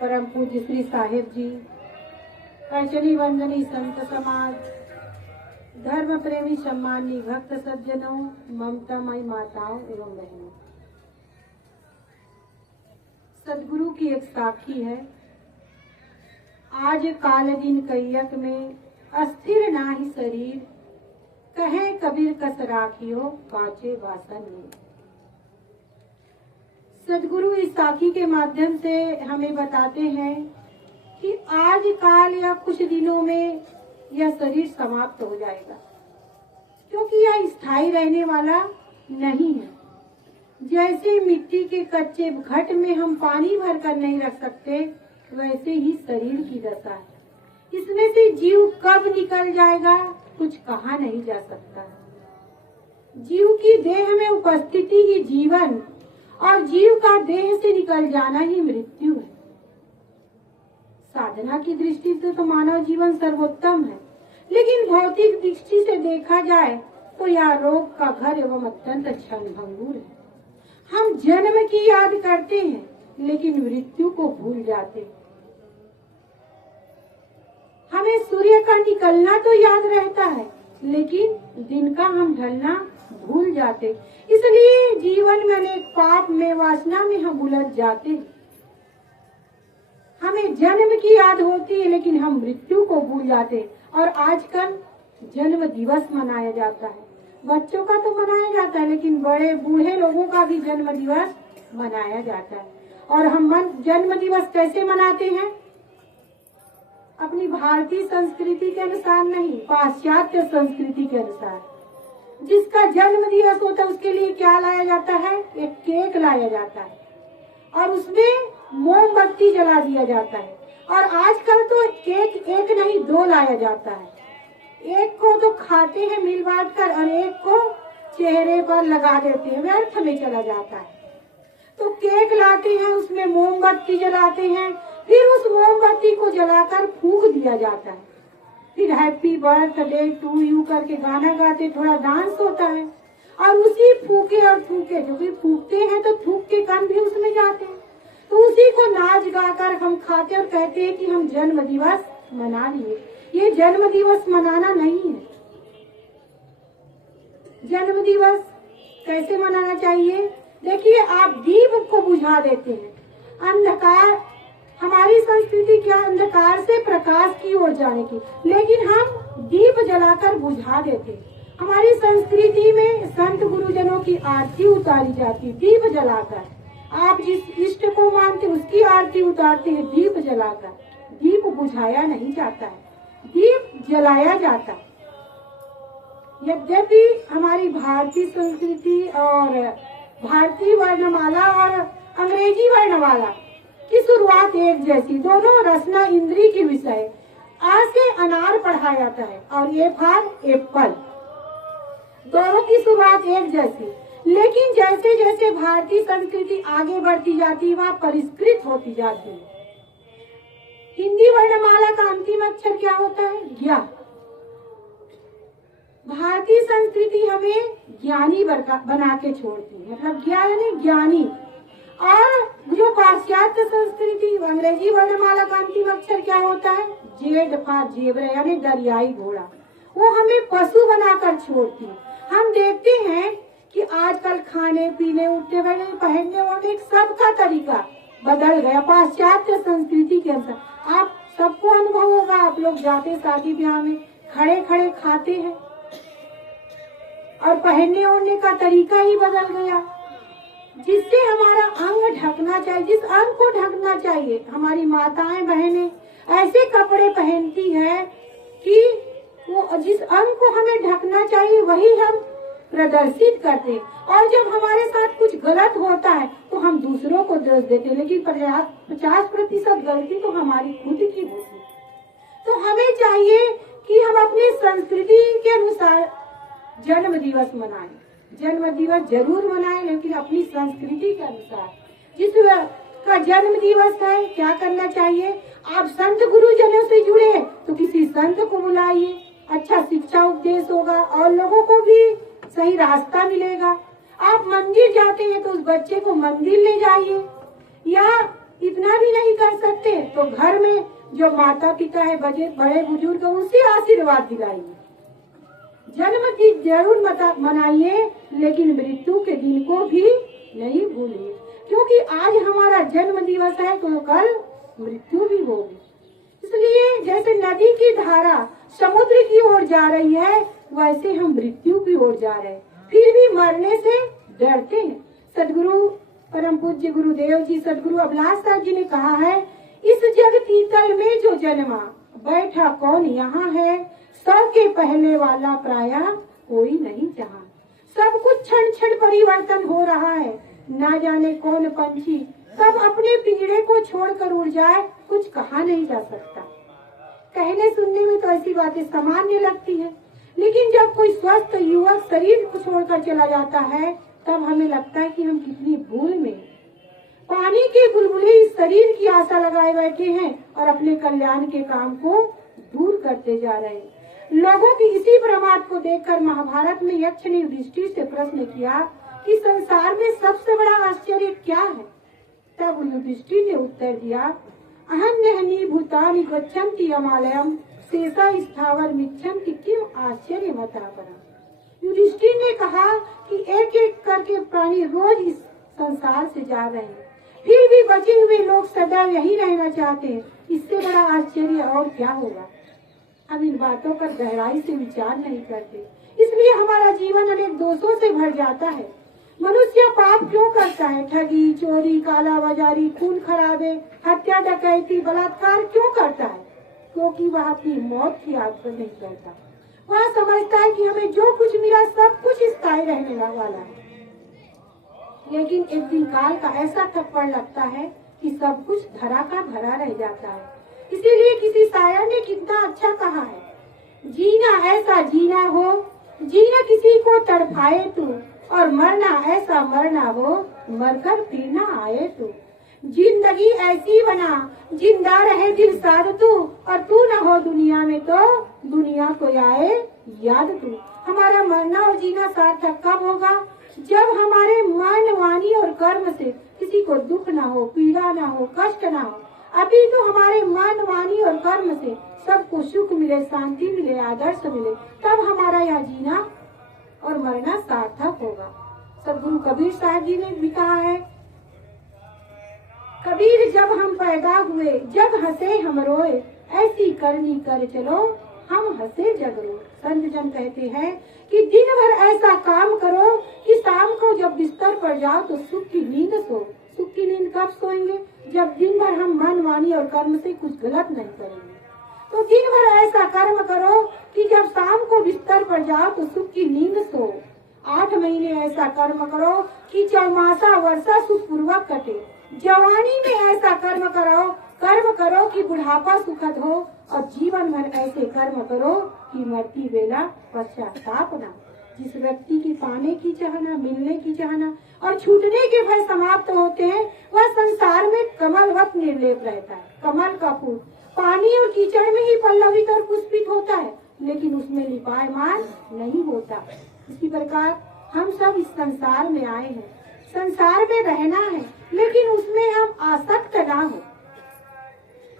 परम पूज्य श्री साहिब जी, अर्चनी वंदनी संत समाज, धर्म प्रेमी सम्मानी भक्त सज्जनों, ममतामयी माताओं एवं बहनों, सदगुरु की एक साखी है। आज काल दिन कैयक में अस्थिर नाही शरीर, कहे कबीर कस राखियो काचे वासन में। सदगुरु इस साखी के माध्यम से हमें बताते हैं कि आज काल या कुछ दिनों में यह शरीर समाप्त हो जाएगा, क्योंकि यह स्थायी रहने वाला नहीं है। जैसे मिट्टी के कच्चे घट में हम पानी भर कर नहीं रख सकते, वैसे ही शरीर की दशा है। इसमें से जीव कब निकल जाएगा कुछ कहा नहीं जा सकता। जीव की देह में उपस्थिति ही जीवन और जीव का देह से निकल जाना ही मृत्यु है। साधना की दृष्टि से तो मानव जीवन सर्वोत्तम है, लेकिन भौतिक दृष्टि से देखा जाए तो यह रोग का घर एवं अत्यंत क्षणभंगुर है। हम जन्म की याद करते हैं, लेकिन मृत्यु को भूल जाते हैं। हमें सूर्य का निकलना तो याद रहता है, लेकिन दिन का हम ढलना भूल जाते। इसलिए जीवन में अनेक पाप में, वासना में हम उलझ जाते हैं। हमें जन्म की याद होती है, लेकिन हम मृत्यु को भूल जाते। और आजकल जन्म दिवस मनाया जाता है। बच्चों का तो मनाया जाता है, लेकिन बड़े बूढ़े लोगों का भी जन्म दिवस मनाया जाता है। और हम जन्म दिवस कैसे मनाते हैं? अपनी भारतीय संस्कृति के अनुसार नहीं, पाश्चात्य संस्कृति के अनुसार। जिसका जन्म दिवस होता है उसके लिए क्या लाया जाता है? एक केक लाया जाता है और उसमें मोमबत्ती जला दिया जाता है। और आजकल तो केक एक नहीं 2 लाया जाता है। एक को तो खाते हैं मिल बांट कर और एक को चेहरे पर लगा देते हैं, व्यर्थ में चला जाता है। तो केक लाते हैं, उसमें मोमबत्ती जलाते हैं, फिर उस मोमबत्ती को जलाकर फूंक दिया जाता है। फिर हैप्पी बर्थडे टू यू करके गाना गाते, थोड़ा डांस होता है और उसी फूके और थूके, जो भी फूकते हैं तो थूक के कण भी उसमें जाते हैं, तो उसी को नाच गाकर हम खाते और कहते हैं कि हम जन्म दिवस मना लिए। ये जन्म दिवस मनाना नहीं है। जन्म दिवस कैसे मनाना चाहिए? देखिए, आप दीप को बुझा देते हैं। अंधकार, हमारी संस्कृति क्या, अंधकार से प्रकाश की ओर जाने की, लेकिन हम दीप जलाकर बुझा देते हैं। हमारी संस्कृति में संत गुरुजनों की आरती उतारी जाती दीप जलाकर। आप जिस इष्ट को मानते उसकी आरती उतारते हैं दीप जलाकर। दीप बुझाया नहीं जाता है, दीप जलाया जाता है। यद्यपि हमारी भारतीय संस्कृति और भारतीय वर्णमाला और अंग्रेजी वर्णमाला की शुरुआत एक जैसी, दोनों रसना इंद्री के विषय। आ से अनार पढ़ा जाता है और ए फॉर एप्पल, दोनों की शुरुआत एक जैसी। लेकिन जैसे जैसे भारतीय संस्कृति आगे बढ़ती जाती है, वह परिष्कृत होती जाती है। हिंदी वर्णमाला का अंतिम अक्षर क्या होता है? ज्ञा। भारतीय संस्कृति हमें ज्ञानी बना के छोड़ती है, मतलब ज्ञा यानी ज्ञानी। और जो पाश्चात्य संस्कृति, अंग्रेजी वर्णमाला का अंतिम अक्षर क्या होता है? जेड फॉर जेब्रा यानी दरियाई घोड़ा। वो हमें पशु बनाकर छोड़ती है। हम देखते हैं कि आजकल खाने पीने, उठने बैठने, पहनने ओढ़ने सबका तरीका बदल गया पाश्चात्य संस्कृति के अनुसार। आप सबको अनुभव होगा, आप लोग जाते शादी ब्याह में, खड़े खड़े खाते हैं और पहनने ओढ़ने का तरीका ही बदल गया, जिससे हमारा अंग ढकना चाहिए, जिस अंग को ढकना चाहिए। हमारी माताएं बहनें ऐसे कपड़े पहनती है कि वो जिस अंग को हमें ढकना चाहिए वही हम प्रदर्शित करते। और जब हमारे साथ कुछ गलत होता है तो हम दूसरों को दोष देते, लेकिन 50% गलती तो हमारी खुद की होती। तो हमें चाहिए कि हम अपनी संस्कृति के अनुसार जन्म दिवस मनाएं। जन्म दिवस जरूर मनाएं, लेकिन अपनी संस्कृति के अनुसार। जिस का जन्म दिवस है, क्या करना चाहिए? आप संत गुरुजनों से जुड़े हैं तो किसी संत को बुलाइए, अच्छा शिक्षा उपदेश होगा और लोगों को भी सही रास्ता मिलेगा। आप मंदिर जाते हैं तो उस बच्चे को मंदिर ले जाइए, या इतना भी नहीं कर सकते तो घर में जो माता पिता है, बड़े बुजुर्ग, उनसे आशीर्वाद दिलाइए। जन्मदिन जरूर मनाइए, लेकिन मृत्यु के दिन को भी नहीं भूलिए, क्योंकि आज हमारा जन्म दिवस है तो कल मृत्यु भी होगी। इसलिए जैसे नदी की धारा समुद्र की ओर जा रही है, वैसे हम मृत्यु की ओर जा रहे हैं, फिर भी मरने से डरते हैं। सदगुरु परम पूज्य गुरुदेव जी सदगुरु अभिलाष साहब जी ने कहा है, इस जग तीतल में जो जन्मा, बैठा कौन यहाँ है, 100 के पहले वाला प्राया कोई नहीं जहाँ। सब कुछ क्षण क्षण परिवर्तन हो रहा है, ना जाने कौन पंछी कब अपने पिंजरे को छोड़कर उड़ जाए, कुछ कहा नहीं जा सकता। कहने सुनने में तो ऐसी बातें सामान्य लगती है, लेकिन जब कोई स्वस्थ युवक शरीर को छोड़कर चला जाता है, तब हमें लगता है कि हम कितनी भूल में। पानी के बुलबुले इस शरीर की आशा लगाए बैठे हैं और अपने कल्याण के काम को दूर करते जा रहे हैं। लोगों की इसी प्रमाद को देखकर महाभारत में यक्ष ने युधिष्ठिर से प्रश्न किया कि संसार में सबसे बड़ा आश्चर्य क्या है। तब युधिष्ठिर ने उत्तर दिया, अहन्यहनि भूतानि गच्छन्ति यमालयम शेषा स्थावर मिच्छन्ति किम आश्चर्य मता परा। युधिष्ठिर ने कहा कि एक एक करके प्राणी रोज इस संसार से जा रहे हैं, फिर भी बचे हुए लोग सदैव यही रहना चाहते हैं, इससे बड़ा आश्चर्य और क्या होगा। हम इन बातों पर गहराई से विचार नहीं करते, इसलिए हमारा जीवन अनेक दोषों से भर जाता है। मनुष्य पाप क्यों करता है? ठगी, चोरी, काला बाजारी, खून खराबे, हत्या, डकैती, बलात्कार क्यों करता है? क्योंकि वह अपनी मौत की आदत नहीं करता। वह समझता है कि हमें जो कुछ मिला सब कुछ स्थायी रहने वाला है, लेकिन एक दिन काल का ऐसा थप्पड़ लगता है कि सब कुछ धरा का धरा रह जाता है। इसीलिए किसी शायर ने कितना अच्छा कहा है, जीना ऐसा जीना हो, जीना किसी को तड़पाए तू, और मरना ऐसा मरना हो, मरकर फिर ना आए तू। जिंदगी ऐसी बना, जिंदा रहे दिल साध तू, और तू न हो दुनिया में तो दुनिया को आए याद तू। हमारा मरना और जीना सार्थक कब होगा? जब हमारे मन, वाणी और कर्म से किसी को दुख ना हो, पीड़ा ना हो, कष्ट ना हो। अभी तो हमारे मन, वाणी और कर्म से सबको सुख मिले, शांति मिले, आदर्श मिले, तब हमारा यह जीना और मरना सार्थक होगा। सदगुरु कबीर साहब जी ने भी कहा है, कबीर जब हम पैदा हुए, जग हंसे हम रोए, ऐसी करनी कर चलो हम हंसे जग रोए। संत जन कहते हैं कि दिन भर ऐसा काम करो कि शाम को जब बिस्तर पर जाओ तो सुख की नींद सो। सुख की नींद कब सोएंगे? जब दिन भर हम मन, वाणी और कर्म से कुछ गलत नहीं करेंगे। तो दिन भर ऐसा कर्म करो कि जब शाम को बिस्तर पर जाओ तो सुख की नींद सो। 8 महीने ऐसा कर्म करो कि चौमासा वर्षा सुखपूर्वक कटे। जवानी में ऐसा कर्म करो कि बुढ़ापा सुखद हो, और जीवन भर ऐसे कर्म करो कि मरती बेला पश्चाताप न। जिस व्यक्ति की पाने की चाहना, मिलने की चाहना और छूटने के भय समाप्त होते हैं, वह संसार में कमलवत निर्लेप रहता है। कमल का फूल पानी और कीचड़ में ही पल्लवित और पुष्पित होता है, लेकिन उसमें लिपायमान नहीं होता। इसी प्रकार हम सब इस संसार में आए हैं, संसार में रहना है, लेकिन उसमें हम आसक्त ना हो।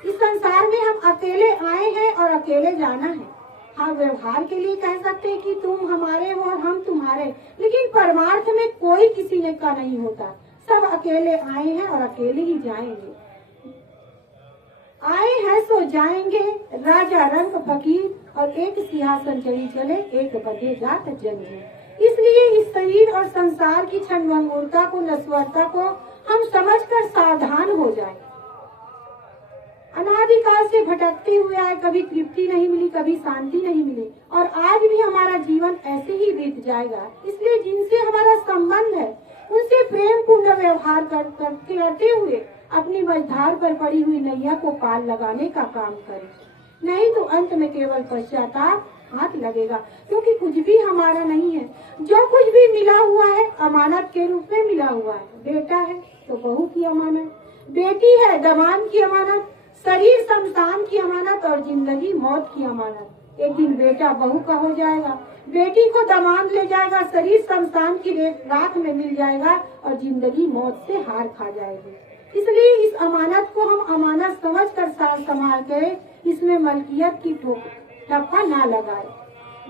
इस संसार में हम अकेले आए हैं और अकेले जाना है। हाँ, व्यवहार के लिए कह सकते हैं कि तुम हमारे हो और हम तुम्हारे, लेकिन परमार्थ में कोई किसी ने का नहीं होता। सब अकेले आए हैं और अकेले ही जाएंगे। आए हैं सो जाएंगे, राजा रंग फकीर, और एक सिंहासन चढ़ी चले, एक बधे जात जंजीर। इसलिए इस शरीर और संसार की क्षणभंगुरता को, नश्वरता को हम समझकर सावधान हो जाएं। अनादिकाल से भटकते हुए आए, कभी तृप्ति नहीं मिली, कभी शांति नहीं मिली, और आज भी हमारा जीवन ऐसे ही बीत जाएगा। इसलिए जिनसे हमारा संबंध है उनसे प्रेम पूर्ण व्यवहार करते हुए अपनी मझधार पर पड़ी हुई नैया को पार लगाने का काम करें, नहीं तो अंत में केवल पश्चाताप हाथ लगेगा, क्योंकि कुछ भी हमारा नहीं है। जो कुछ भी मिला हुआ है अमानत के रूप में मिला हुआ है। बेटा है तो बहू की अमानत, बेटी है दमान की अमानत, शरीर शमशान की अमानत, और जिंदगी मौत की अमानत। एक दिन बेटा बहू का हो जाएगा, बेटी को दामाद ले जाएगा, शरीर शमशान की राख में मिल जाएगा, और जिंदगी मौत से हार खा जाएगी। इसलिए इस अमानत को हम अमानत समझकर संभाल करे, इसमें मलकियत की ठप्पा ना लगाए।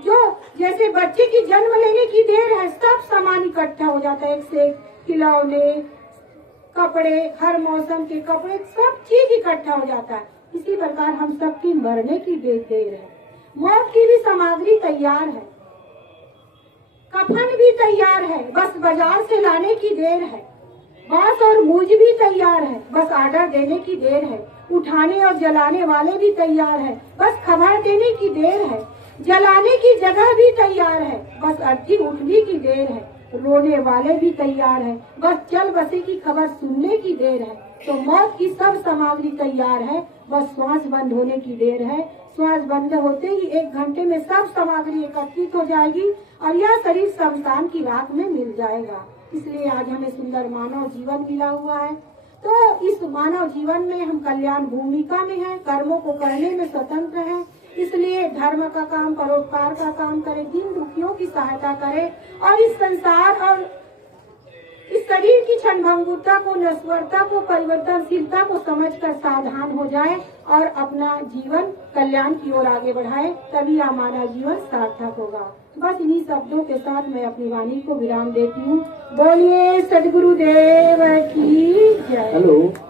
जो जैसे बच्चे की जन्म लेने की देर है, सब सामान इकट्ठा हो जाता है, एक से एक खिलौने, कपड़े, हर मौसम के कपड़े, सब चीज इकट्ठा हो जाता है। इसी प्रकार हम सबकी मरने की देर है। मौत की भी सामग्री तैयार है, कफन भी तैयार है, बस बाजार से लाने की देर है। बांस और मूज भी तैयार है, बस ऑर्डर देने की देर है। उठाने और जलाने वाले भी तैयार है, बस खबर देने की देर है। जलाने की जगह भी तैयार है, बस अर्थी उठने की देर है। रोने वाले भी तैयार है, बस चल बसे की खबर सुनने की देर है। तो मौत की सब सामग्री तैयार है, बस श्वास बंद होने की देर है। श्वास बंद होते ही 1 घंटे में सब सामग्री एकत्रित हो जाएगी और यह शरीर शमशान की राख में मिल जाएगा। इसलिए आज हमें सुंदर मानव जीवन मिला हुआ है। तो इस मानव जीवन में हम कल्याण भूमिका में हैं, कर्मों को करने में स्वतंत्र हैं। इसलिए धर्म का काम, परोपकार का काम करें, दीन दुखियों की सहायता करें और इस संसार और इस शरीर की क्षणभंगुरता को, नश्वरता को, परिवर्तनशीलता को समझकर सावधान हो जाए और अपना जीवन कल्याण की ओर आगे बढ़ाए, तभी हमारा जीवन सार्थक होगा। बस इन्हीं शब्दों के साथ मैं अपनी वाणी को विराम देती हूँ। बोलिए सद्गुरुदेव की जय। हेलो।